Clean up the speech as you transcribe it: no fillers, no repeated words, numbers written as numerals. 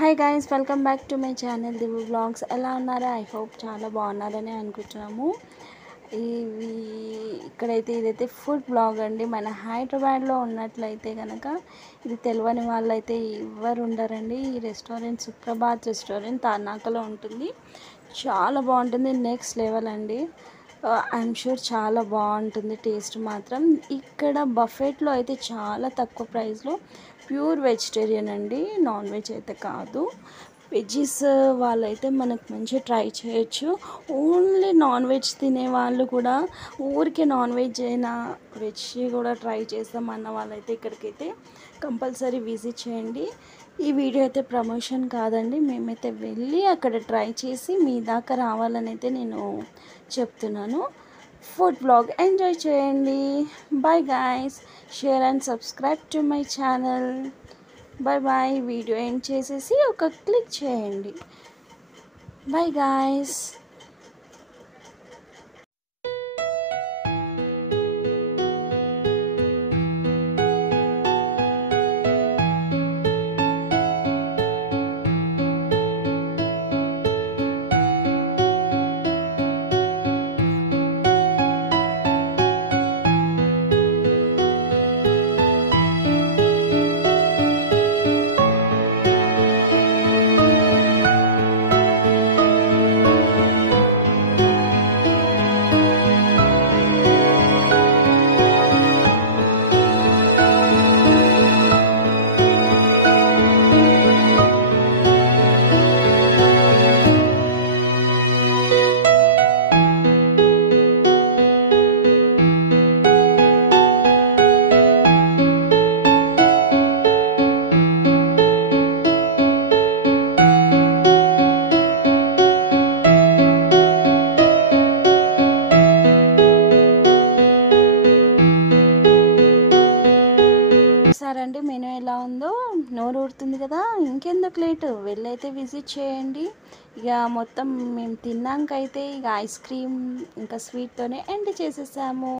Hi guys, welcome back to my channel Divya blogs. ఎలా ఉన్నారా? I hope చాలా బాగున్నారని అనుకుంటున్నాము. ఇవి ఇక్కడైతే ఇదైతే ఫుడ్ బ్లాగ్ అండి. మన హైదరాబాద్లో ఉన్నట్లయితే కనుక ఇది తెలియని వాళ్ళైతే ఎవరు ఉండరండి. ఈ రెస్టారెంట్ సుప్రభాత్ రెస్టారెంట్ తార్నాకలో ఉంటుంది. చాలా బాగుంటుంది, నెక్స్ట్ లెవెల్ అండి. ఐఎమ్ షూర్ చాలా బాగుంటుంది టేస్ట్ మాత్రం. ఇక్కడ బఫెట్లో అయితే చాలా తక్కువ ప్రైస్లో ప్యూర్ వెజిటేరియన్ అండి, నాన్ వెజ్ అయితే కాదు. వెజ్జీస్ వాళ్ళైతే మనకు మంచిగా ట్రై చేయొచ్చు. ఓన్లీ నాన్ వెజ్ తినే వాళ్ళు కూడా ఊరికే నాన్ వెజ్ అయినా వెజ్ కూడా ట్రై చేస్తామన్న వాళ్ళైతే ఇక్కడికైతే కంపల్సరీ విజిట్ చేయండి. ఈ వీడియో అయితే ప్రమోషన్ కాదండి, మేమైతే వెళ్ళి అక్కడ ట్రై చేసి మీ దాకా రావాలని అయితే నేను చెప్తున్నాను. ఫుడ్ బ్లాగ్ ఎంజాయ్ చేయండి. Bye guys, share and subscribe to my channel. Bye bye. Video end చేసేసి ఒక క్లిక్ చేయండి. Bye guys. సరండి, మెనూ ఎలా ఉందో నోరు ఊరుతుంది కదా. ఇంకెందుకు లేటు, వెళ్ళైతే విజిట్ చేయండి. ఇక మొత్తం మేము తిన్నాకైతే ఇక ఐస్ క్రీమ్ ఇంకా స్వీట్తోనే ఎండ్ చేసేసాము.